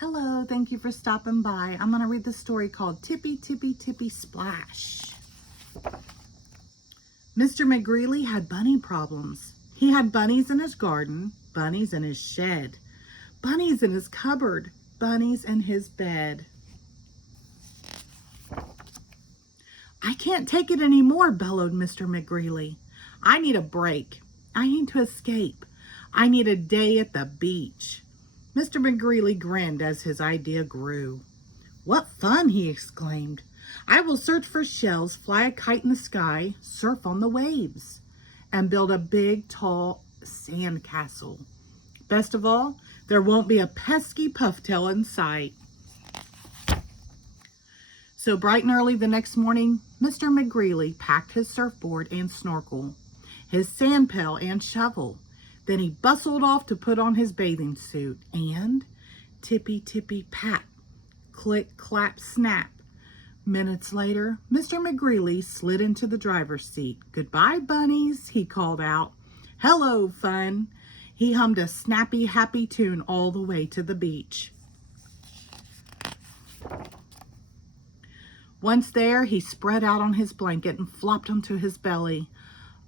Hello, thank you for stopping by. I'm going to read the story called Tippy Splash. Mr. McGreely had bunny problems. He had bunnies in his garden, bunnies in his shed, bunnies in his cupboard, bunnies in his bed. I can't take it anymore, bellowed Mr. McGreely. I need a break. I need to escape. I need a day at the beach. Mr. McGreely grinned as his idea grew. What fun, he exclaimed. I will search for shells, fly a kite in the sky, surf on the waves, and build a big, tall sandcastle. Best of all, there won't be a pesky pufftail in sight. So bright and early the next morning, Mr. McGreely packed his surfboard and snorkel, his sand pail and shovel. Then he bustled off to put on his bathing suit and tippy pat, click clap snap. Minutes later, Mr. McGreely slid into the driver's seat. Goodbye, bunnies, he called out. Hello, fun. He hummed a snappy, happy tune all the way to the beach. Once there, he spread out on his blanket and flopped onto his belly.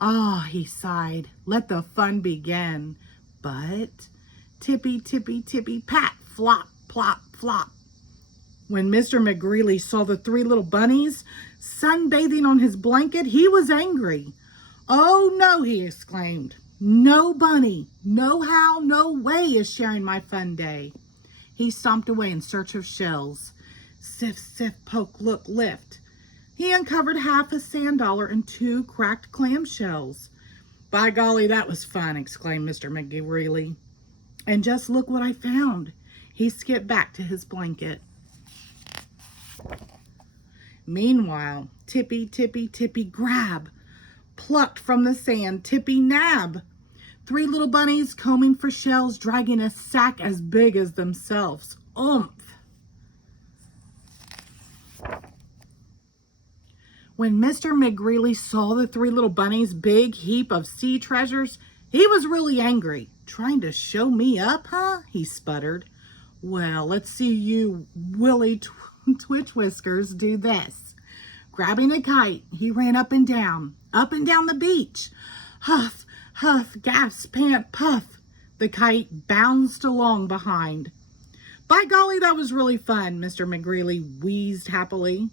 Ah, he sighed, let the fun begin. But tippy pat, flop, plop, flop. When Mr. McGreely saw the three little bunnies sunbathing on his blanket, he was angry. Oh no, he exclaimed. No bunny, no how, no way is sharing my fun day. He stomped away in search of shells. Sift, sift, poke, look, lift. He uncovered half a sand dollar and 2 cracked clam shells. By golly, that was fun, exclaimed Mr. McGreely. And just look what I found. He skipped back to his blanket. Meanwhile, tippy grab, plucked from the sand, tippy nab. 3 little bunnies combing for shells, dragging a sack as big as themselves. Oomph! When Mr. McGreely saw the 3 little bunnies' big heap of sea treasures, he was really angry. Trying to show me up, huh? He sputtered. Well, let's see you Willie Twitch Whiskers do this. Grabbing a kite, he ran up and down the beach. Huff, huff, gasp, pant, puff. The kite bounced along behind. By golly, that was really fun, Mr. McGreely wheezed happily.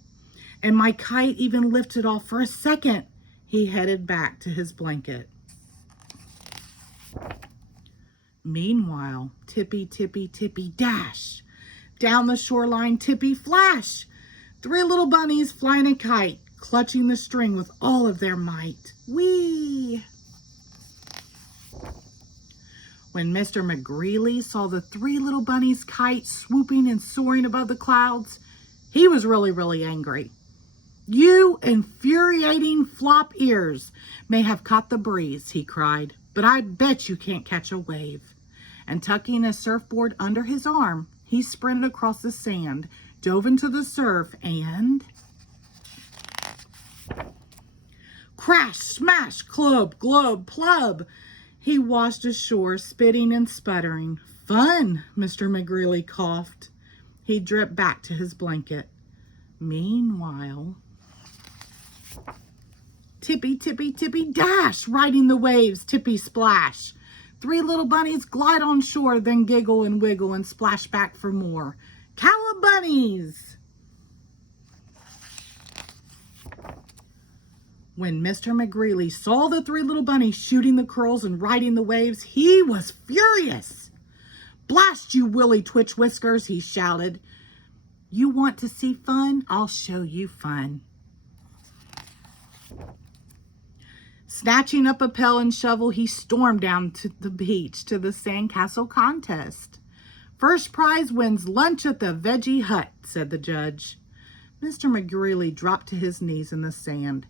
And my kite even lifted off for a second. He headed back to his blanket. Meanwhile, tippy dash. Down the shoreline, tippy flash. 3 little bunnies flying a kite, clutching the string with all of their might. Whee! When Mr. McGreely saw the 3 little bunnies' kite swooping and soaring above the clouds, he was really angry. You infuriating flop ears may have caught the breeze, he cried, but I bet you can't catch a wave. And tucking a surfboard under his arm, he sprinted across the sand, dove into the surf, and crash, smash, club, globe, plub. He washed ashore, spitting and sputtering. Fun, Mr. McGreely coughed. He dripped back to his blanket. Meanwhile, tippy dash, riding the waves, tippy splash. 3 little bunnies glide on shore, then giggle and wiggle and splash back for more. Cowabunnies! When Mr. McGreely saw the 3 little bunnies shooting the curls and riding the waves, he was furious. Blast you, Willie Twitch Whiskers, he shouted. You want to see fun? I'll show you fun. Snatching up a pail and shovel, he stormed down to the beach to the sandcastle contest. First prize wins lunch at the veggie hut, said the judge. Mr. McGreely dropped to his knees in the sand.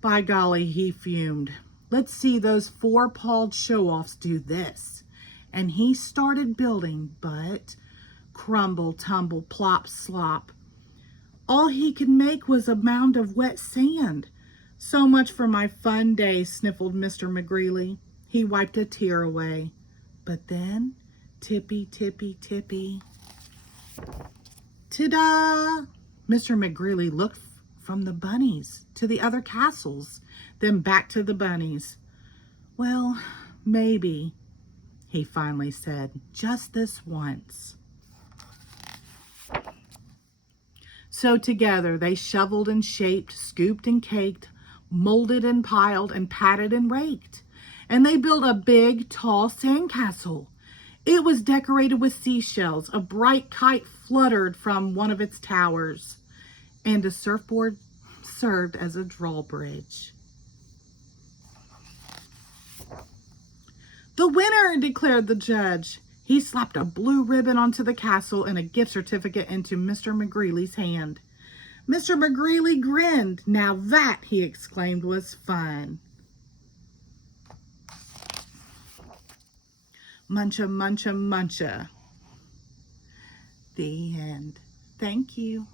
By golly, he fumed. Let's see those 4-pawed show-offs do this. And he started building, but crumble, tumble, plop, slop. All he could make was a mound of wet sand. So much for my fun day, sniffled Mr. McGreely. He wiped a tear away. But then, tippy. Ta-da! Mr. McGreely looked from the bunnies to the other castles, then back to the bunnies. Well, maybe, he finally said, just this once. So together they shoveled and shaped, scooped and caked, molded and piled and patted and raked. And they built a big, tall sandcastle. It was decorated with seashells. A bright kite fluttered from one of its towers, and a surfboard served as a drawbridge. The winner, declared the judge. He slapped a blue ribbon onto the castle and a gift certificate into Mr. McGreely's hand. Mr. McGreely grinned. Now that, he exclaimed, was fun. Muncha, muncha, muncha. The end. Thank you.